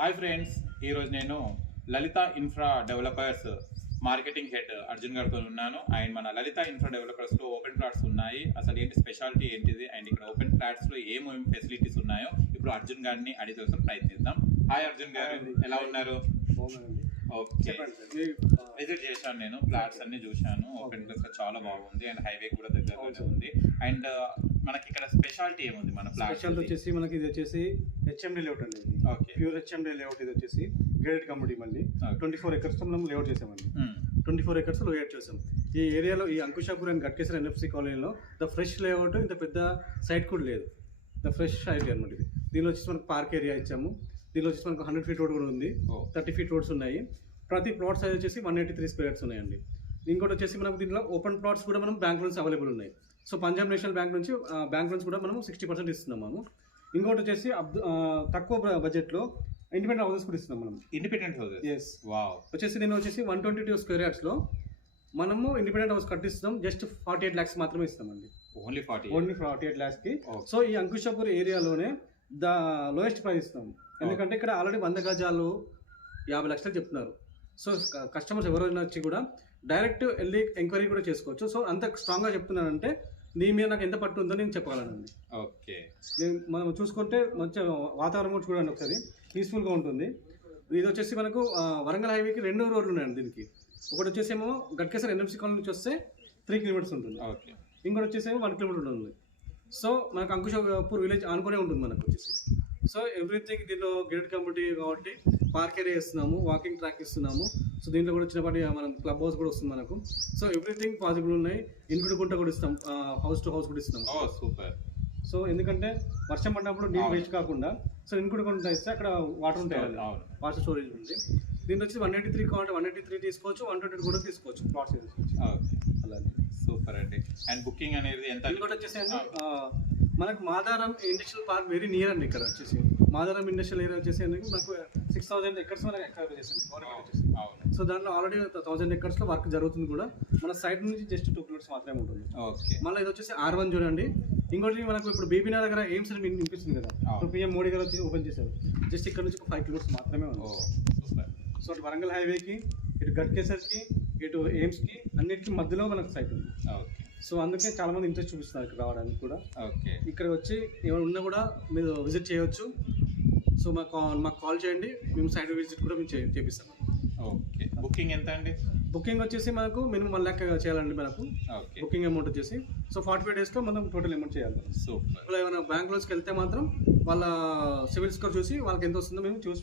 Hi friends, ఈరోజు నేను Lalitha infra developers marketing head Arjun గారితో ఉన్నాను. అండ్ మన లలిత ఇన్ఫ్రా డెవలపర్స్లో ఓపెన్ ప్లాట్స్ ఉన్నాయి. అసలు ఏంటి స్పెషాలిటీ ఏంటిది, అండ్ ఇక్కడ ఓపెన్ ప్లాట్స్లో ఏమేమి ఫెసిలిటీస్ ఉన్నాయో ఇప్పుడు అర్జున్ గారిని అడిగి తెలుసుకొని ప్రయత్నిద్దాం. హాయ్ అర్జున్ గారు, ఎలా ఉన్నారు? ఓకే, విజిట్ చేశాను, నేను ఫ్లాట్స్ అన్ని చూశాను. ఓపెన్ ప్లేస్ చాలా బాగుంది అండ్ హైవే కూడా దగ్గరలోనే ఉంది. అండ్ మనకి ఇక్కడ స్పెషాలిటీ ఏముంది మన ఫ్లాట్ వచ్చేసి? మనకి ఇది వచ్చేసి హెచ్ఎండి లేఅవుట్ అండి. Okay, pure HMD layout. ఇది వచ్చేసి గ్రేడెడ్ కమ్యూనిటీ మళ్ళీ 24 acres తో మనం లేఅవుట్ చేసామండి. 24 acres లో లేఅవుట్ చేసాం. ఈ ఏరియాలో ఈ అంకుషాపూర్ అండ్ గట్కేసర్ ఎన్ఎఫ్సి కాలనీలో ద ఫ్రెష్ లేఅవుట్ ఇంత పెద్ద సైట్ కూడా లేదు. ద ఫ్రెష్ సైట్ అనమాట ఇది. దీనిలో వచ్చేసి మనకు పార్క్ ఏరియా ఇచ్చాము. దీనిలో వచ్చేసి మనకు 100 feet రోడ్ కూడా ఉంది, 30 feet రోడ్స్ ఉన్నాయి. ప్రతి ప్లాట్ సైజ్ వచ్చేసి 183 square yards ఉన్నాయండి. ఇంకోటి వచ్చేసి మనకు దీనిలో ఓపెన్ ప్లాట్స్ కూడా మనం బ్యాంక్ లోన్స్ అవైలబుల్ ఉన్నాయి. సో పంజాబ్ నేషనల్ బ్యాంక్ నుంచి కూడా మనం 60% ఇస్తున్నాం మనము. ఇంకోటి వచ్చేసి తక్కువ బడ్జెట్లో ఇండిపెండెంట్ హౌసెస్ కూడా ఇస్తున్నాం మనం. Independent houses? ఎస్. వావ్. వచ్చేసి నేను వచ్చేసి 122 square yards లో మనము ఇండిపెండెంట్ హౌస్ కట్టిస్తున్నాం. జస్ట్ 48 lakhs మాత్రమే ఇస్తామండి. ఓన్లీ 48 lakhs కి. సో ఈ అంకుషాపూర్ ఏరియాలోనే ద లోయెస్ట్ ప్రైస్ ఇస్తాం. ఎందుకంటే ఇక్కడ ఆల్రెడీ 100 గజాలు 50 లక్షలు చెప్తున్నారు. సో కస్టమర్స్ ఎవరైనా వచ్చి కూడా డైరెక్ట్ వెళ్ళి ఎంక్వైరీ కూడా చేసుకోవచ్చు. సో అంత స్ట్రాంగ్గా చెప్తున్నానంటే నీ మీద నాకు ఎంత పట్టు ఉందో నేను చెప్పగలనండి. ఓకే, మనం చూసుకుంటే మంచి వాతావరణం కూడా చూడండి ఒకసారి, పీస్ఫుల్గా ఉంటుంది. ఇది వచ్చేసి మనకు వరంగల్ హైవేకి 2 రోడ్లు ఉన్నాయండి దీనికి. ఒకటి వచ్చేసేమో గట్కేసర్ ఎన్ఎంసి కాలనీ నుంచి వస్తే 3 kilometers ఉంటుంది. ఓకే. ఇంకోటి వచ్చేసేమో 1 kilometer ఉంటుంది. సో మనకు అంకుషాపూర్ విలేజ్ ఆనుకునే ఉంటుంది మనకు వచ్చేసి. సో ఎవ్రీథింగ్ దీనిలో గేటెడ్ కమ్యూనిటీ కాబట్టి పార్క్ ఏరియా ఇస్తున్నాము, వాకింగ్ ట్రాక్ ఇస్తున్నాము. సో దీంట్లో కూడా చిన్నపాటి మనం క్లబ్ హౌస్ కూడా వస్తుంది మనకు. సో ఎవ్రీథింగ్ పాసిబుల్ ఉన్నాయి. ఇంకుడు గుంట కూడా ఇస్తాం, హౌస్ టు హౌస్ కూడా ఇస్తాం. సూపర్. సో ఎందుకంటే వర్షం పడినప్పుడు నీళ్ళు వేస్ట్ కాకుండా సో ఇంకుడు గుంట ఇస్తే అక్కడ వాటర్ ఉంటాయి, వాటర్ స్టోరేజ్ ఉంది. దీంట్లో వచ్చి 183 కావాలి, 183 తీసుకోవచ్చు, 120 కూడా తీసుకోవచ్చు ప్లాట్స్. అలాగే సూపర్ అండి. అండ్ బుకింగ్ అనేది ఎంత? ఇంకోటి వచ్చేసి మనకు Madaram industrial park very near అండి. ఇక్కడ వచ్చేసి మాదారం ఇండస్ట్రియల్ ఏరియా వచ్చేసి మనకు 6000 acres మనకు ఎక్వైర్ చేసింది గవర్నమెంట్ వచ్చేసి. సో దాంట్లో ఆల్రెడీ 1000 acres లో వర్క్ జరుగుతుంది కూడా. మన సైడ్ నుంచి జస్ట్ 2 kilometers మాత్రమే ఉంటుంది. మళ్ళీ ఇది వచ్చేసి R1 చూడండి. ఇంకోటి మనకు ఇప్పుడు బీబీ నగర్ దగ్గర ఎయిమ్స్ అని వినిపిస్తుంది కదా, ఇప్పుడు పిఎం మోడీ గారు వచ్చి ఓపెన్ చేశారు. జస్ట్ ఇక్కడ నుంచి 5 kilometers మాత్రమే ఉంది. సో అటు వరంగల్ హైవేకి, ఇటు గట్కేసర్కి, ఇటు ఎయిమ్స్కి అన్నిటికీ మధ్యలో మనకు సైట్ ఉంది. సో అందుకే చాలా మంది ఇంట్రెస్ట్ చూపిస్తున్నారు ఇక్కడ రావడానికి కూడా. ఇక్కడ వచ్చి ఏమైనా ఉన్నా కూడా మీరు విజిట్ చేయవచ్చు. సో మాకు కాల్ చేయండి, మేము సైట్ విజిట్ కూడా మేము చేపిస్తాం. ఓకే. బుకింగ్ ఎంత అండి? బుకింగ్ వచ్చేసి మనకు మినిమం 1 lakh చేయాలండి మనకు. బుకింగ్ అమౌంట్ వచ్చేసి సో 45 days లో మనం టోటల్ అమౌంట్ చేయాలి. సూపర్. ఏమైనా బ్యాంక్ లోన్స్కి వెళ్తే మాత్రం వాళ్ళ సివిల్ స్కోర్ చూసి వాళ్ళకి ఎంత వస్తుందో మేము చూసి